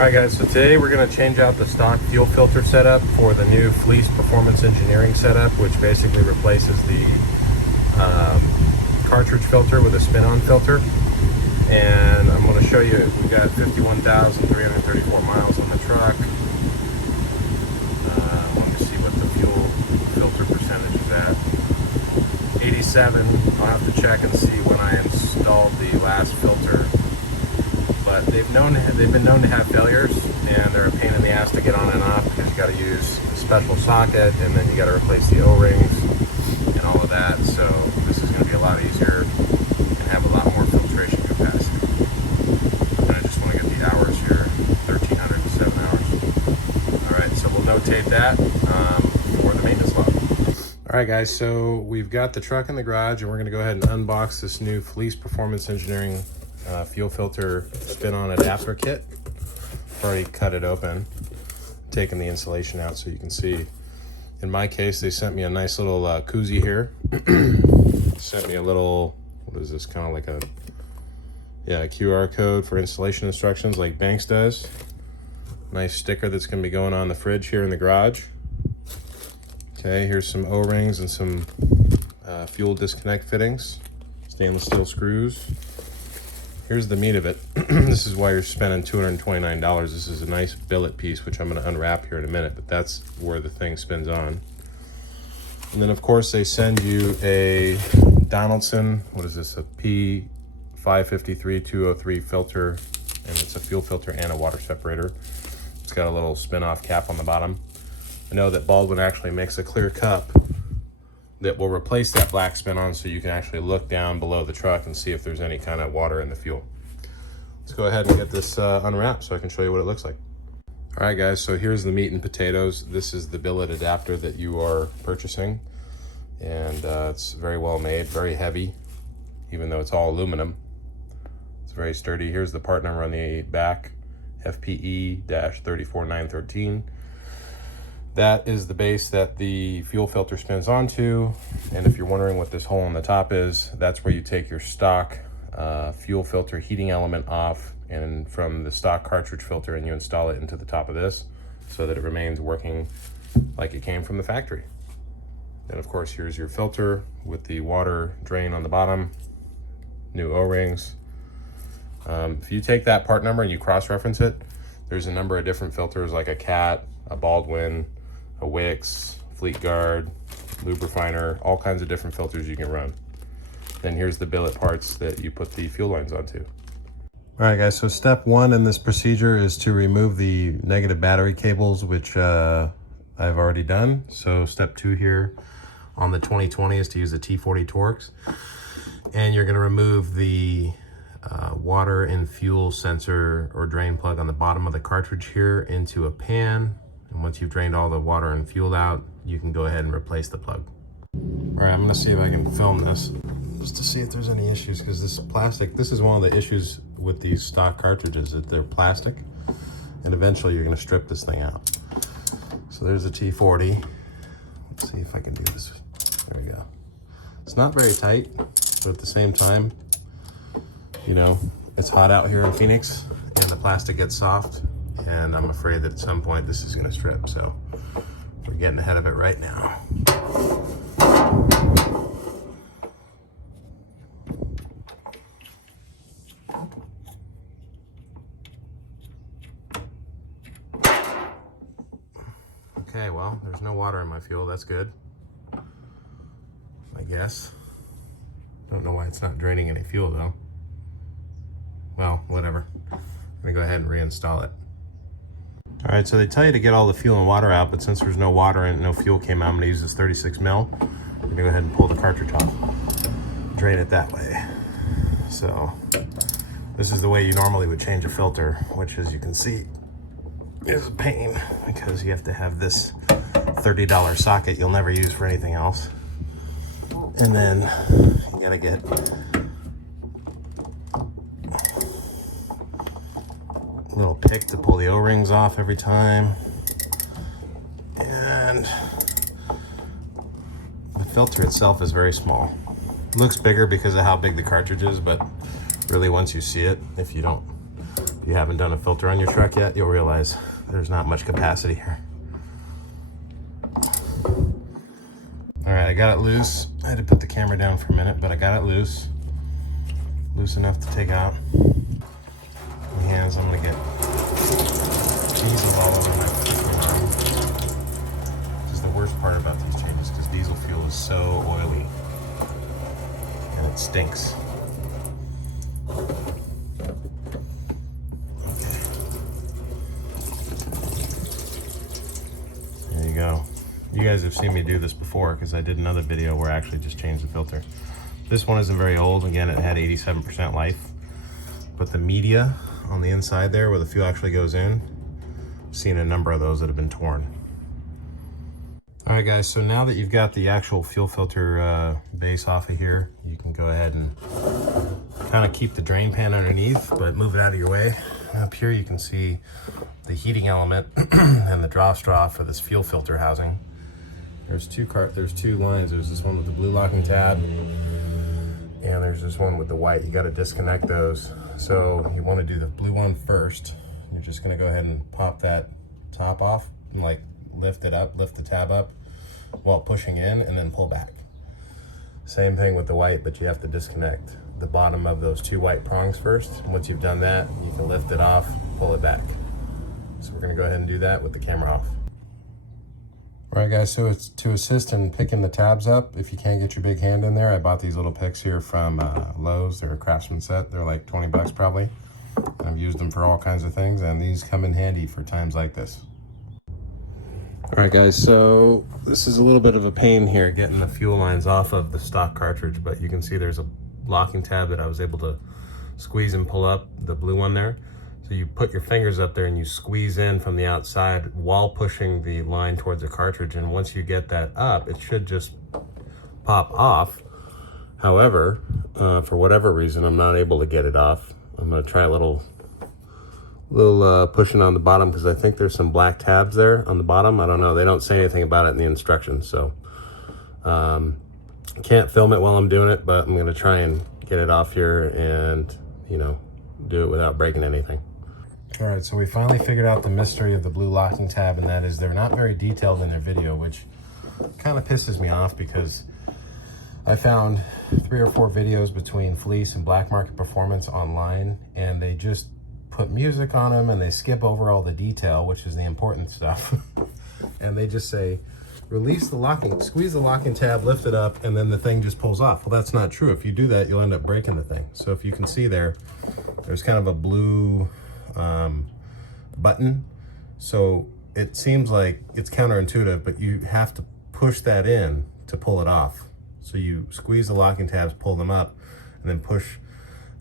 Alright guys, so today we're going to change out the stock fuel filter setup for the new Fleece Performance Engineering setup, which basically replaces the cartridge filter with a spin-on filter. And I'm going to show you, we've got 51,334 miles on the truck. Let me see what the fuel filter percentage is at. 87. I'll have to check and see when I installed the last filter. But they've been known to have failures, and they're a pain in the ass to get on and off because you got to use a special socket, and then you got to replace the O-rings and all of that. So this is going to be a lot easier and have a lot more filtration capacity. And I just want to get the hours here, 1,307 hours. All right, so we'll notate that for the maintenance log. All right, guys, so we've got the truck in the garage, and we're going to go ahead and unbox this new Fleece Performance Engineering fuel filter spin-on adapter kit. I've already cut it open, taken the insulation out so you can see. In my case, they sent me a nice little koozie here. Sent me a little, what is this, kind of like a QR code for installation instructions like Banks does. Nice sticker that's going to be going on the fridge here in the garage. Okay, here's some O-rings and some fuel disconnect fittings, stainless steel screws. Here's the meat of it. This is why you're spending $229. This is a nice billet piece, which I'm going to unwrap here in a minute, but that's where the thing spins on. And then, of course, they send you a Donaldson, what is this, a P553203 filter, and it's a fuel filter and a water separator. It's got a little spin-off cap on the bottom. I know that Baldwin actually makes a clear cup that will replace that black spin-on, so you can actually look down below the truck and see if there's any kind of water in the fuel. Let's go ahead and get this unwrapped so I can show you what it looks like. All right, guys, so here's the meat and potatoes. This is the billet adapter that you are purchasing, and it's very well made, very heavy, even though it's all aluminum. It's very sturdy. Here's the part number on the back, FPE-34913. That is the base that the fuel filter spins onto. And if you're wondering what this hole on the top is, that's where you take your stock fuel filter heating element off and from the stock cartridge filter, and you install it into the top of this so that it remains working like it came from the factory. Then of course, here's your filter with the water drain on the bottom, new O-rings. If you take that part number and you cross-reference it, there's a number of different filters like a Cat, a Baldwin, a Wix, Fleet Guard, Lube Refiner, all kinds of different filters you can run. Then here's the billet parts that you put the fuel lines onto. All right, guys, so step one in this procedure is to remove the negative battery cables, which I've already done. So step two here on the 2020 is to use the T40 Torx. And you're gonna remove the water and fuel sensor or drain plug on the bottom of the cartridge here into a pan. And once you've drained all the water and fuel out, you can go ahead and replace the plug. All right, I'm gonna see if I can film this just to see if there's any issues, because this plastic, this is one of the issues with these stock cartridges, that they're plastic, and eventually you're gonna strip this thing out. So there's a T40. Let's see if I can do this. There we go. It's not very tight, but at the same time, you know, it's hot out here in Phoenix and the plastic gets soft, and I'm afraid that at some point this is gonna strip, so we're getting ahead of it right now. Okay, well, there's no water in my fuel, that's good, I guess. Don't know why it's not draining any fuel though. Well, whatever. I'm gonna go ahead and reinstall it. All right, so they tell you to get all the fuel and water out, but since there's no water and no fuel came out, I'm gonna use this 36 mil. I'm gonna go ahead and pull the cartridge off. Drain it that way. So this is the way you normally would change a filter, which, as you can see, is a pain because you have to have this $30 socket you'll never use for anything else. And then you gotta get a little pick to pull the O-rings off every time. And the filter itself is very small. It looks bigger because of how big the cartridge is, but really once you see it, if you you haven't done a filter on your truck yet, you'll realize there's not much capacity here. All right, I got it loose. I had to put the camera down for a minute, but I got it loose. Loose enough to take out. My hands, I'm gonna get diesel all over my arm. This is the worst part about these changes, because diesel fuel is so oily and it stinks. There you go. You guys have seen me do this before because I did another video where I actually just changed the filter. This one isn't very old. Again, it had 87% life. But the media on the inside there where the fuel actually goes in, I've seen a number of those that have been torn. All right, guys, so now that you've got the actual fuel filter base off of here, you can go ahead and kind of keep the drain pan underneath, but move it out of your way. Up here you can see the heating element and the draw straw for this fuel filter housing. There's two lines. There's this one with the blue locking tab, and there's this one with the white. You got to disconnect those. So you want to do the blue one first. You're just going to go ahead and pop that top off and like lift it up, lift the tab up while pushing in, and then pull back. Same thing with the white, but you have to disconnect the bottom of those two white prongs first. Once you've done that, you can lift it off, pull it back. So we're going to go ahead and do that with the camera off. All right, guys, so it's to assist in picking the tabs up. If you can't get your big hand in there, I bought these little picks here from Lowe's. They're a Craftsman set. They're like 20 bucks probably. I've used them for all kinds of things, and these come in handy for times like this. All right, guys, so this is a little bit of a pain here getting the fuel lines off of the stock cartridge, but you can see there's a locking tab that I was able to squeeze and pull up, the blue one there. So you put your fingers up there and you squeeze in from the outside while pushing the line towards the cartridge. And once you get that up, it should just pop off. However, for whatever reason, I'm not able to get it off. I'm gonna try a little pushing on the bottom because I think there's some black tabs there on the bottom. I don't know, they don't say anything about it in the instructions. So can't film it while I'm doing it, but I'm gonna try and get it off here and, you know, do it without breaking anything. All right, so we finally figured out the mystery of the blue locking tab, and that is they're not very detailed in their video, which kind of pisses me off because I found 3 or 4 videos between Fleece and Black Market Performance online, and they just put music on them and they skip over all the detail, which is the important stuff. And they just say, release the locking, squeeze the locking tab, lift it up, and then the thing just pulls off. Well, that's not true. If you do that, you'll end up breaking the thing. So if you can see there, there's kind of a blue button. So it seems like it's counterintuitive, but you have to push that in to pull it off. So you squeeze the locking tabs, pull them up, and then push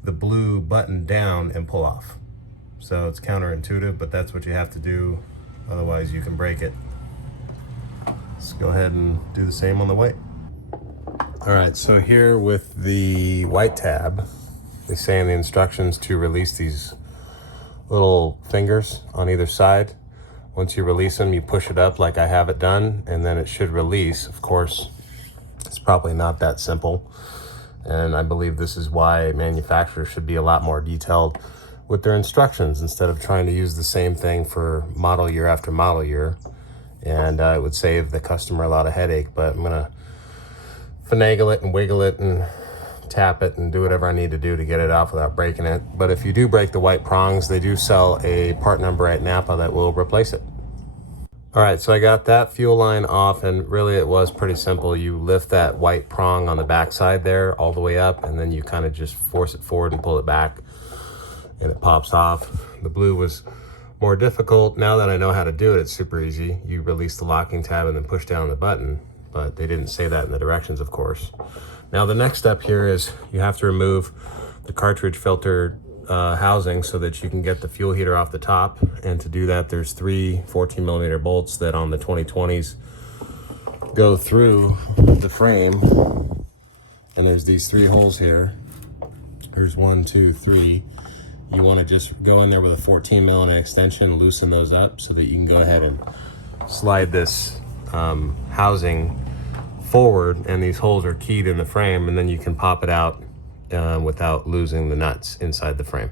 the blue button down and pull off. So it's counterintuitive, but that's what you have to do. Otherwise you can break it. Let's go ahead and do the same on the white. All right, so here with the white tab, they say in the instructions to release these little fingers on either side. Once you release them, you push it up like I have it done, and then it should release. Of course, it's probably not that simple. And I believe this is why manufacturers should be a lot more detailed with their instructions instead of trying to use the same thing for model year after model year. And it would save the customer a lot of headache, but I'm gonna finagle it and wiggle it and tap it and do whatever I need to do to get it off without breaking it. But if you do break the white prongs, they do sell a part number at Napa that will replace it. All right, so I got that fuel line off, and really it was pretty simple. You lift that white prong on the back side there all the way up, and then you kind of just force it forward and pull it back, and it pops off. The blue was more difficult. Now that I know how to do it, it's super easy. You release the locking tab and then push down the button, but they didn't say that in the directions, of course. Now the next step here is you have to remove the cartridge filter housing so that you can get the fuel heater off the top. And to do that, there's 3 14mm bolts that on the 2020s go through the frame. And there's these 3 holes here. There's 1, 2, 3. You want to just go in there with a 14mm and an extension, loosen those up so that you can go ahead and slide this housing forward, and these holes are keyed in the frame, and then you can pop it out without losing the nuts inside the frame.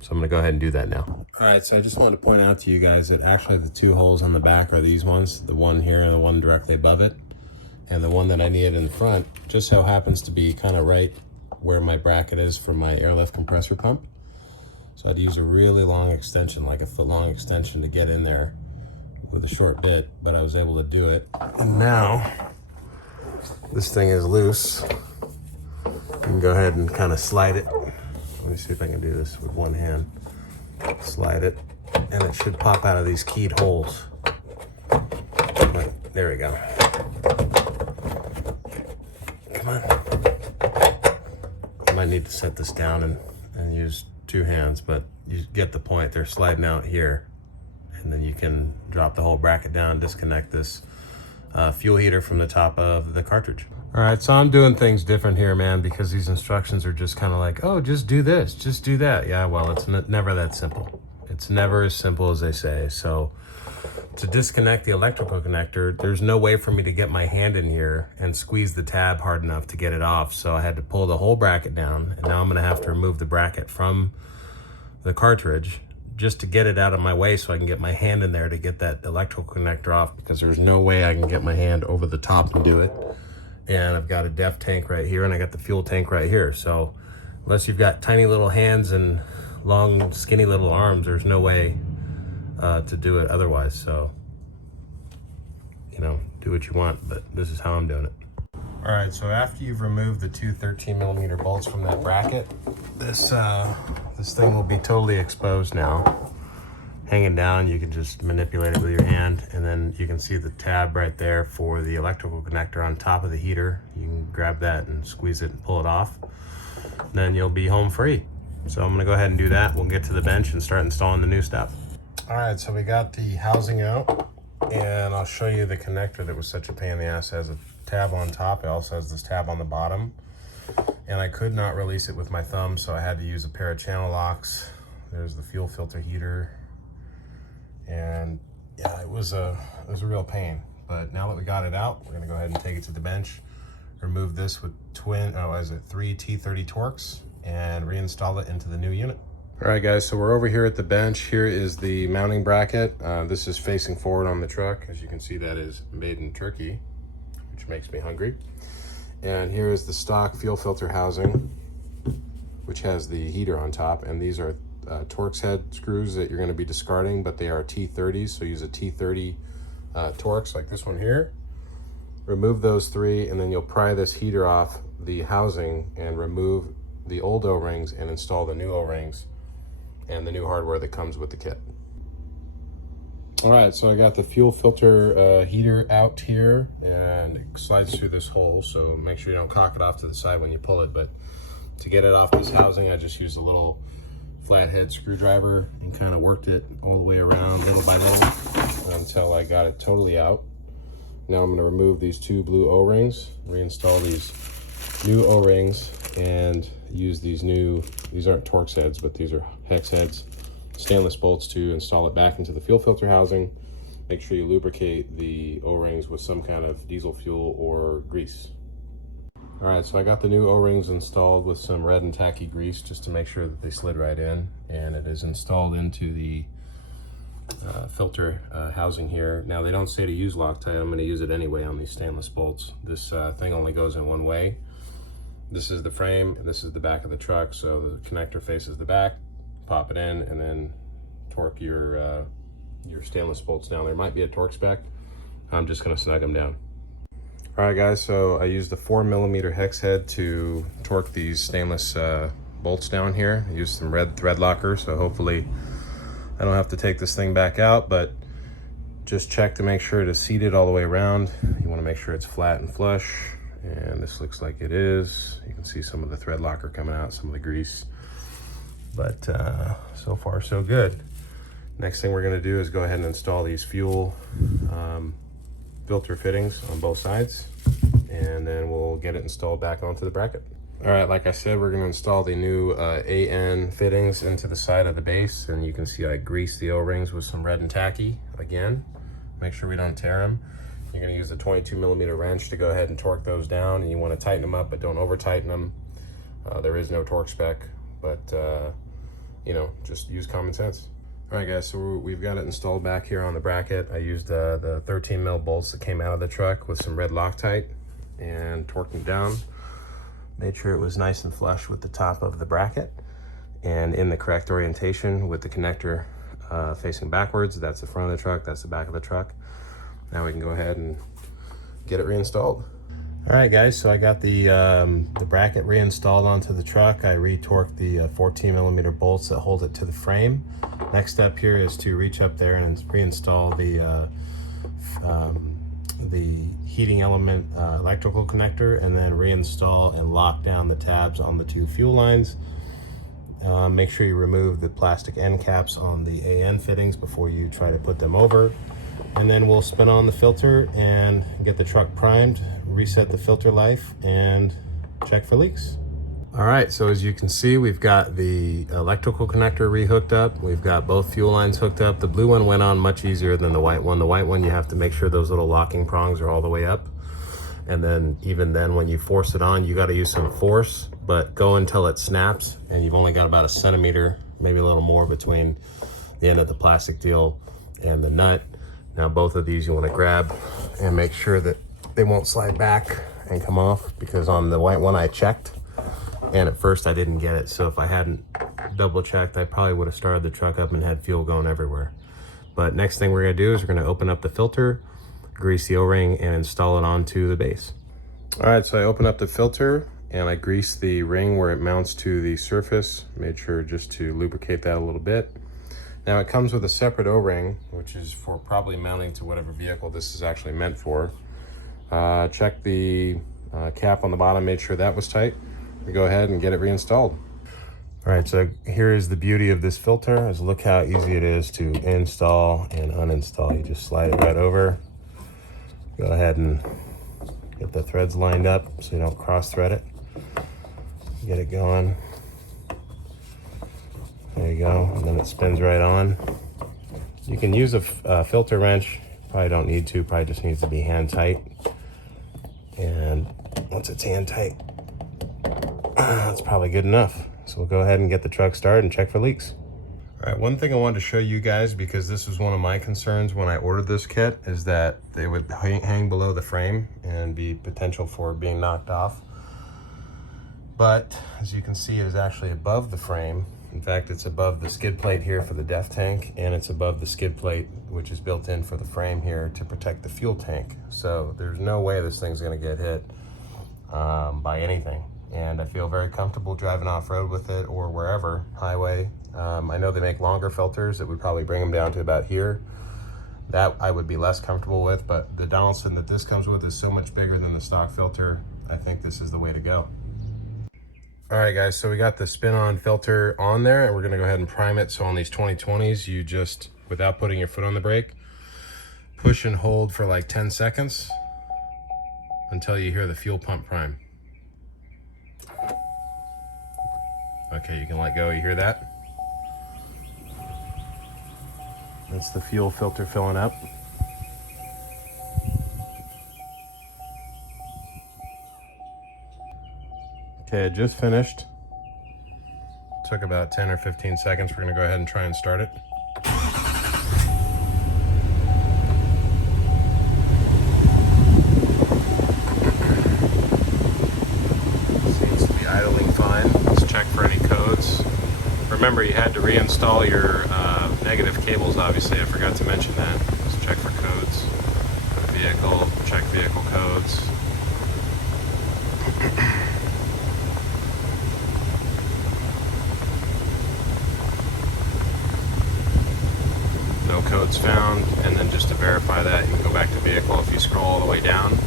So I'm gonna go ahead and do that now. All right, so I just wanted to point out to you guys that actually the two holes on the back are these ones, the one here and the one directly above it. And the one that I needed in the front just so happens to be kind of right where my bracket is for my airlift compressor pump. So I'd use a really long extension, like a foot-long extension, to get in there with a short bit, but I was able to do it. And now this thing is loose. You can go ahead and kind of slide it. Let me see if I can do this with one hand. Slide it, and it should pop out of these keyed holes. Right, there we go. Come on. I might need to set this down and use two hands, but you get the point. They're sliding out here, and then you can drop the whole bracket down, disconnect this fuel heater from the top of the cartridge. All right, so I'm doing things different here, man, because these instructions are just kind of like, oh, just do this, just do that. Yeah, well, it's never that simple. It's never as simple as they say. So to disconnect the electrical connector, there's no way for me to get my hand in here and squeeze the tab hard enough to get it off. So I had to pull the whole bracket down, and now I'm gonna have to remove the bracket from the cartridge just to get it out of my way so I can get my hand in there to get that electrical connector off, because there's no way I can get my hand over the top and do it. And I've got a DEF tank right here, and I got the fuel tank right here. So unless you've got tiny little hands and long, skinny little arms, there's no way to do it otherwise. So, you know, do what you want, but this is how I'm doing it. All right, so after you've removed the two 13mm bolts from that bracket, this thing will be totally exposed now. Hanging down, you can just manipulate it with your hand, and then you can see the tab right there for the electrical connector on top of the heater. You can grab that and squeeze it and pull it off. Then you'll be home free. So I'm gonna go ahead and do that. We'll get to the bench and start installing the new stuff. All right, so we got the housing out, and I'll show you the connector that was such a pain in the ass. It has a tab on top. It also has this tab on the bottom, and I could not release it with my thumb, so I had to use a pair of channel locks. There's the fuel filter heater. And yeah, it was a real pain. But now that we got it out, we're gonna go ahead and take it to the bench, remove this with three T30 Torx, and reinstall it into the new unit. All right, guys, so we're over here at the bench. Here is the mounting bracket. This is facing forward on the truck. As you can see, that is made in Turkey, which makes me hungry. And here is the stock fuel filter housing, which has the heater on top, and these are Torx head screws that you're going to be discarding, but they are T30s, so use a T30 Torx like this one here. Remove those three, and then you'll pry this heater off the housing and remove the old O-rings and install the new O-rings and the new hardware that comes with the kit. All right, so I got the fuel filter heater out here, and it slides through this hole, so make sure you don't cock it off to the side when you pull it. But to get it off this housing, I just used a little flathead screwdriver and kind of worked it all the way around little by little until I got it totally out. Now I'm going to remove these two blue O-rings, reinstall these new O-rings, and use these aren't Torx heads, but these are hex heads, stainless bolts to install it back into the fuel filter housing. Make sure you lubricate the O-rings with some kind of diesel fuel or grease. All right, so I got the new O-rings installed with some red and tacky grease just to make sure that they slid right in, and it is installed into the filter housing here. Now, they don't say to use Loctite. I'm going to use it anyway on these stainless bolts. This thing only goes in one way. This is the frame, and this is the back of the truck, so the connector faces the back. Pop it in, and then torque your stainless bolts down. There might be a torque spec. I'm just going to snug them down. All right, guys, so I used a 4mm hex head to torque these stainless bolts down here. I used some red thread locker, so hopefully I don't have to take this thing back out, but just check to make sure to seat it all the way around. You want to make sure it's flat and flush, and this looks like it is. You can see some of the thread locker coming out, some of the grease, but so far so good. Next thing we're going to do is go ahead and install these fuel filter fittings on both sides, and then we'll get it installed back onto the bracket. All right, like I said, we're going to install the new AN fittings into the side of the base, and you can see I greased the O-rings with some red and tacky again. Make sure we don't tear them. You're going to use the 22mm wrench to go ahead and torque those down, and you want to tighten them up, but don't over tighten them. There is no torque spec, but you know, just use common sense. All right guys, so we've got it installed back here on the bracket. I used the 13 mil bolts that came out of the truck with some red Loctite and torqued it down. Made sure it was nice and flush with the top of the bracket and in the correct orientation with the connector facing backwards. That's the front of the truck, that's the back of the truck. Now we can go ahead and get it reinstalled. All right guys, so I got the bracket reinstalled onto the truck. I retorqued the 14 millimeter bolts that hold it to the frame. Next step here is to reach up there and reinstall the heating element electrical connector, and then reinstall and lock down the tabs on the two fuel lines. Make sure you remove the plastic end caps on the AN fittings before you try to put them over. And then we'll spin on the filter and get the truck primed, reset the filter life, and check for leaks. All right, so as you can see, we've got the electrical connector rehooked up. We've got both fuel lines hooked up. The blue one went on much easier than the white one. The white one, you have to make sure those little locking prongs are all the way up. And then even then, when you force it on, you got to use some force, but go until it snaps. And you've only got about a centimeter, maybe a little more, between the end of the plastic deal and the nut. Now both of these you want to grab and make sure that they won't slide back and come off, because on the white one I checked and at first I didn't get it. So if I hadn't double checked, I probably would have started the truck up and had fuel going everywhere. But next thing we're going to do is we're going to open up the filter, grease the O-ring, and install it onto the base. All right, so I open up the filter and I grease the ring where it mounts to the surface. Made sure just to lubricate that a little bit. Now it comes with a separate O-ring, which is for probably mounting to whatever vehicle this is actually meant for. Check the cap on the bottom, made sure that was tight. We go ahead and get it reinstalled. All right, so here is the beauty of this filter, is look how easy it is to install and uninstall. You just slide it right over. Go ahead and get the threads lined up so you don't cross thread it. Get it going. There you go, and then it spins right on. You can use a filter wrench. Probably don't need to, probably just needs to be hand tight. And once it's hand tight, that's probably good enough. So we'll go ahead and get the truck started and check for leaks. All right, one thing I wanted to show you guys, because this was one of my concerns when I ordered this kit, is that they would hang below the frame and be potential for being knocked off. But as you can see, it is actually above the frame. In fact, it's above the skid plate here for the def tank, and it's above the skid plate, which is built in for the frame here to protect the fuel tank. So there's no way this thing's gonna get hit by anything. And I feel very comfortable driving off-road with it, or wherever, highway. I know they make longer filters that would probably bring them down to about here. That I would be less comfortable with, but the Donaldson that this comes with is so much bigger than the stock filter. I think this is the way to go. All right guys, so we got the spin-on filter on there, and we're gonna go ahead and prime it. So on these 2020s, you just, without putting your foot on the brake, push and hold for like 10 seconds until you hear the fuel pump prime. Okay, you can let go, you hear that? That's the fuel filter filling up. Okay, it just finished. Took about 10 or 15 seconds. We're gonna go ahead and try and start it. Seems to be idling fine. Let's check for any codes. Remember, you had to reinstall your negative cables, obviously. I forgot to mention that. Let's check for codes. Go to vehicle, check vehicle codes. No codes found. And then just to verify that, you can go back to vehicle. If you scroll all the way down,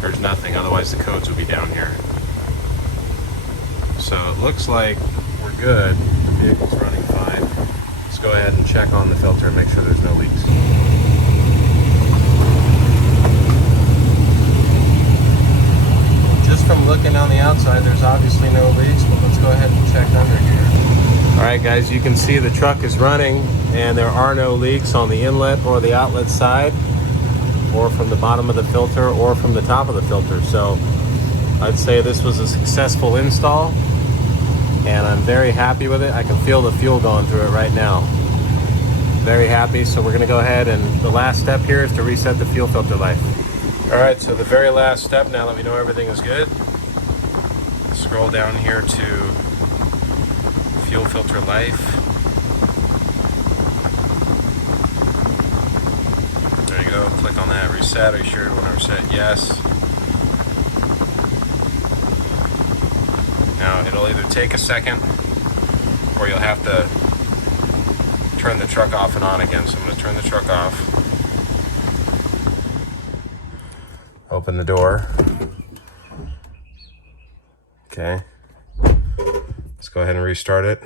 there's nothing, otherwise the codes would be down here. So it looks like we're good. The vehicle's running fine. Let's go ahead and check on the filter and make sure there's no leaks. Just from looking on the outside, there's obviously no leaks, but let's go ahead and check under here. All right guys, you can see the truck is running and there are no leaks on the inlet or the outlet side, or from the bottom of the filter or from the top of the filter. So I'd say this was a successful install. and I'm very happy with it. I can feel the fuel going through it right now. Very happy. So we're gonna go ahead, and the last step here is to reset the fuel filter life. All right, so the very last step, now that we know everything is good, scroll down here to fuel filter life. There you go, click on that, reset. Are you sure you want to reset? Yes. Now it'll either take a second or you'll have to turn the truck off and on again. So I'm going to turn the truck off. Open the door. Okay. Let's go ahead and restart it.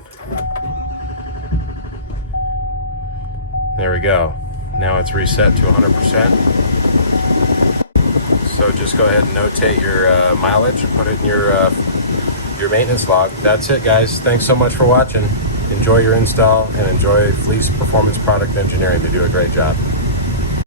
There we go. Now it's reset to 100%. So just go ahead and notate your mileage and put it in your maintenance log. That's it, guys. Thanks so much for watching. Enjoy your install and enjoy Fleece Performance Product Engineering. They do a great job.